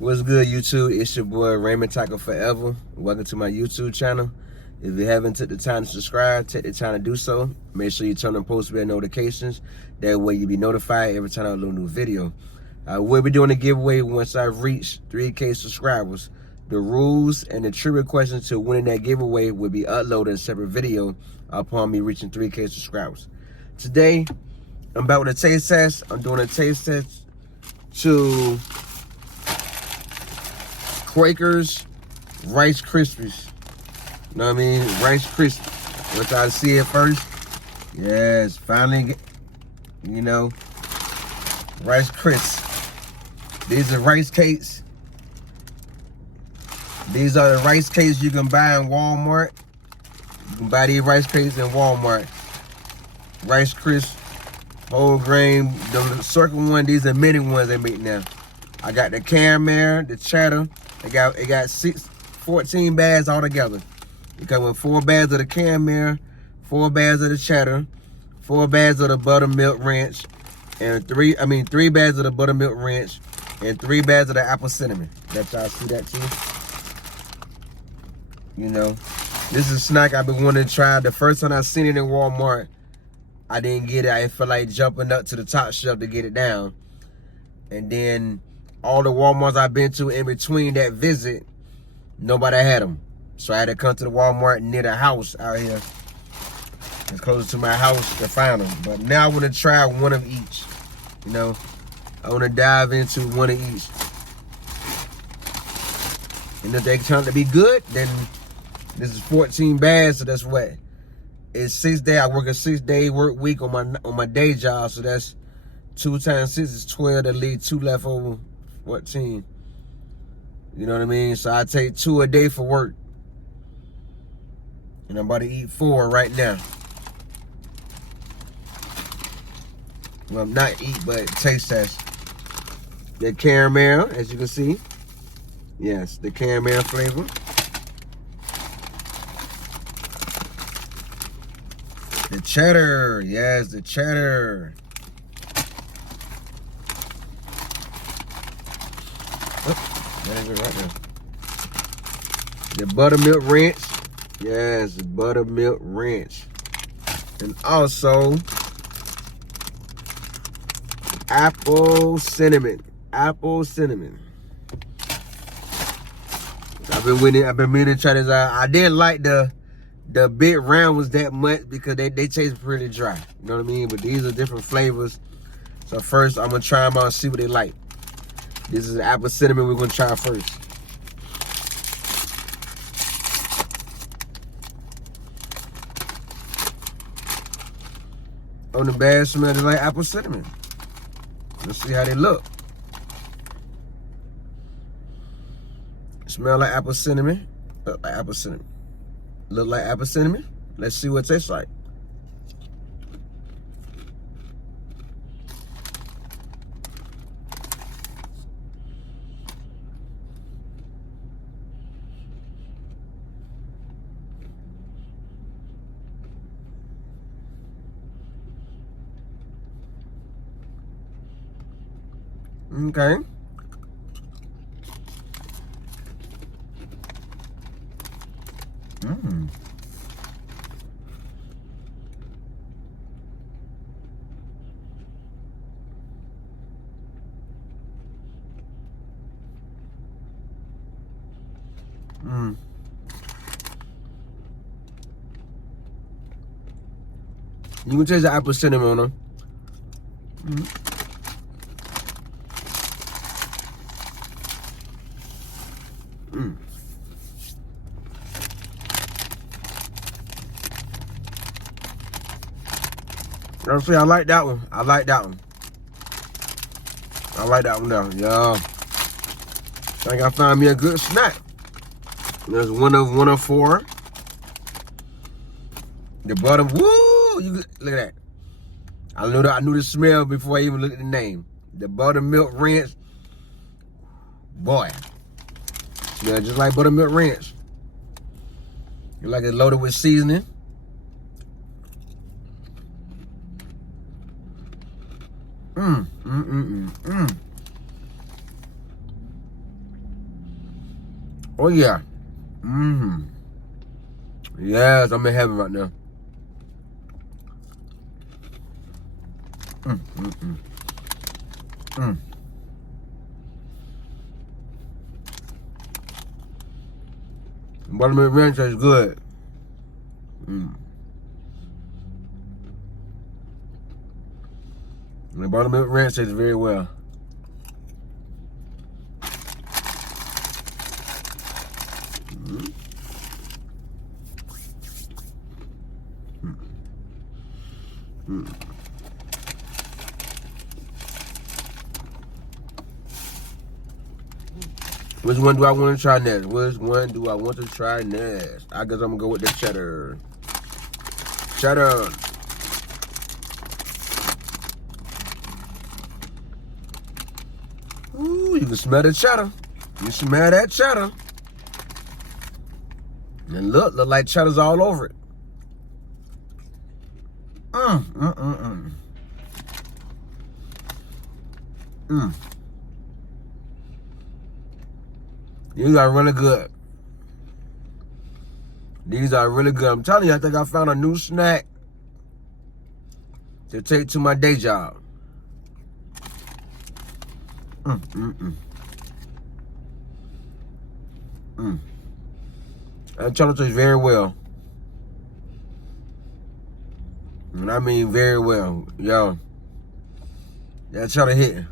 What's good, YouTube? It's your boy raymondtacularforever. Welcome to my YouTube channel. If you haven't took the time to subscribe, take the time to do so. Make sure you turn on post bell notifications. That way you'll be notified every time I upload a new video. We'll be doing a giveaway once I've reached 3K subscribers. The rules and the trivia questions to winning that giveaway will be uploaded in a separate video upon me reaching 3K subscribers. Today, I'm back with a taste test. I'm doing a taste test to Quaker's Rice Krispies. You know what I mean? Rice Krispies. Want y'all to see it first? Yes, finally, Rice Krispies. These are rice cakes. These are the rice cakes you can buy in Walmart. You can buy these rice cakes in Walmart. Rice Krispies, whole grain. The circle one, these are mini ones they make now. I got the caramel, the cheddar. It got 14 bags all together. It comes with 4 bags of the caramel, 4 bags of the cheddar, 4 bags of the buttermilkranch, and 3 bags of the buttermilkranch, and 3 bags of the applecinnamon. Let y'all see that too. This is a snack I've been wanting to try. The first time I seen it in Walmart, I didn't get it. I felt like jumping up to the top shelf to get it down. And then all the Walmarts I've been to in between that visit, nobody had them. So I had to come to the Walmart near the house out here. It's closer to my house to find them. But now I want to try one of each. I want to dive into one of each. And if they turn out to be good, then this is 14 bags, so that's what? It's 6 days. I work a 6-day work week on my day job, so that's 2 times 6 is 12. That leave 2 left over, 14. You know what I mean? So I take 2 a day for work. And I'm about to eat 4 right now. Well, not eat, but taste test. The caramel, as you can see. Yes, the caramel flavor. The cheddar, yes, the cheddar. Oh, that is it right there. The buttermilk ranch, yes, the buttermilk ranch. And also, apple cinnamon. I've been meaning to try this out. I didn't like the big round ones that much because they taste pretty dry. You know what I mean? But these are different flavors. So first I'm gonna try them out and see what they like. This is apple cinnamon we're gonna try first. On the bad smell, they like apple cinnamon. Let's see how they look. Smell like apple cinnamon. Look like apple cinnamon. Look like apple cinnamon. Let's see what it tastes like. Okay. You can taste the apple cinnamon on them. See, I like that one. I like that one now. Yeah. I think I found me a good snack. There's one of 4. The bottom, woo! Look at that. I knew the smell before I even looked at the name. The buttermilk ranch. Boy. Smells just like buttermilk ranch. You like it loaded with seasoning. Oh yeah. Yes, I'm in heaven right now. Buttermilk ranch is good. The buttermilk ranch tastes very well. Which one do I want to try next? Which one do I want to try next? I guess I'm gonna go with the cheddar. Cheddar. Ooh, you can smell the cheddar. You smell that cheddar. And look like cheddar's all over it. These are really good. These are really good. I'm telling you, I think I found a new snack to take to my day job. That cheddar tastes very well. And I mean very well. Yo, that cheddar hitting.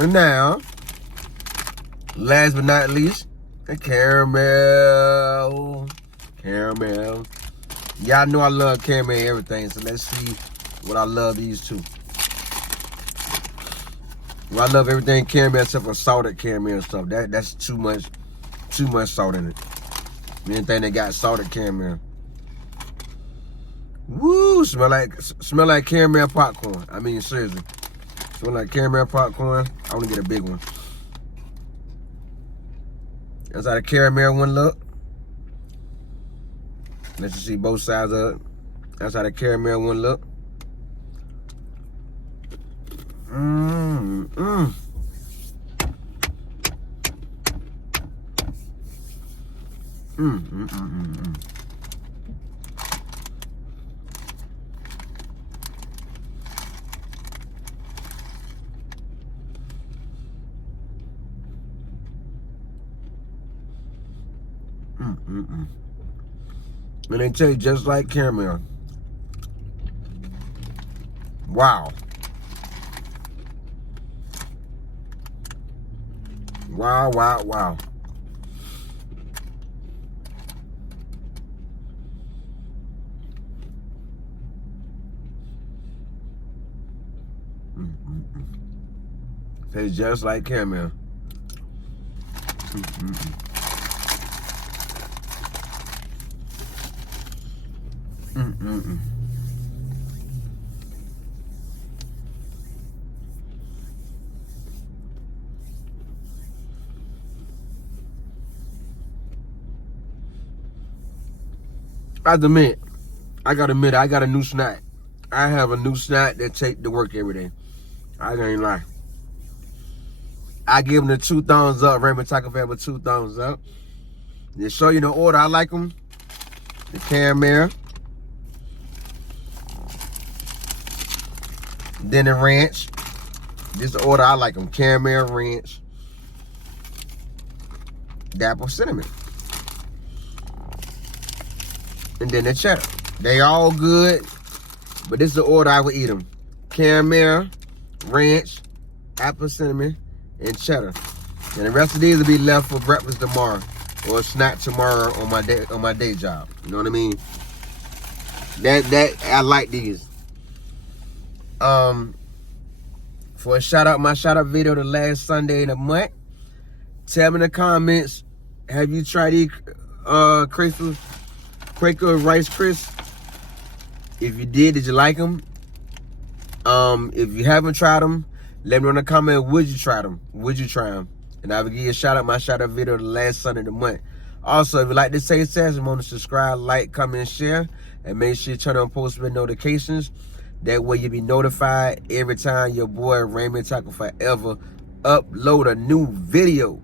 And now, last but not least, the caramel. Caramel. Y'all know I love caramel and everything, so let's see what I love these two. Well, I love everything caramel except for salted caramel and stuff. That's too much salt in it. Anything that got salted caramel. Woo! Smell like caramel popcorn. I mean, seriously. Smell like caramel popcorn. I want to get a big one. That's how the caramel one look. Let you see both sides of it. That's how the caramel one look. And they taste just like caramel. Wow. Wow, wow, wow. Tastes just like caramel. I gotta admit, I got a new snack. I have a new snack that take to work every day. I ain't lie. I give them the 2 thumbs up. Raymond Taco Forever 2 thumbs up. They show you the order I like them. The caramel. Then the ranch. This is the order I like them. Caramel, ranch, the apple cinnamon. And then the cheddar. They all good, but this is the order I would eat them. Caramel, ranch, apple cinnamon, and cheddar. And the rest of these will be left for breakfast tomorrow or a snack tomorrow on my day job. You know what I mean? That I like these. For a shout out, my shout out video the last Sunday in the month. Tell me in the comments, have you tried these Quaker Rice Crisps? If you did you like them? If you haven't tried them, let me know in the comment, would you try them? Would you try them? And I will give you a shout out, my shout out video the last Sunday of the month. Also, if you like this taste test, remember to subscribe, like, comment, and share. And make sure you turn on post notifications. That way you'll be notified every time your boy Raymond Tackle Forever upload a new video.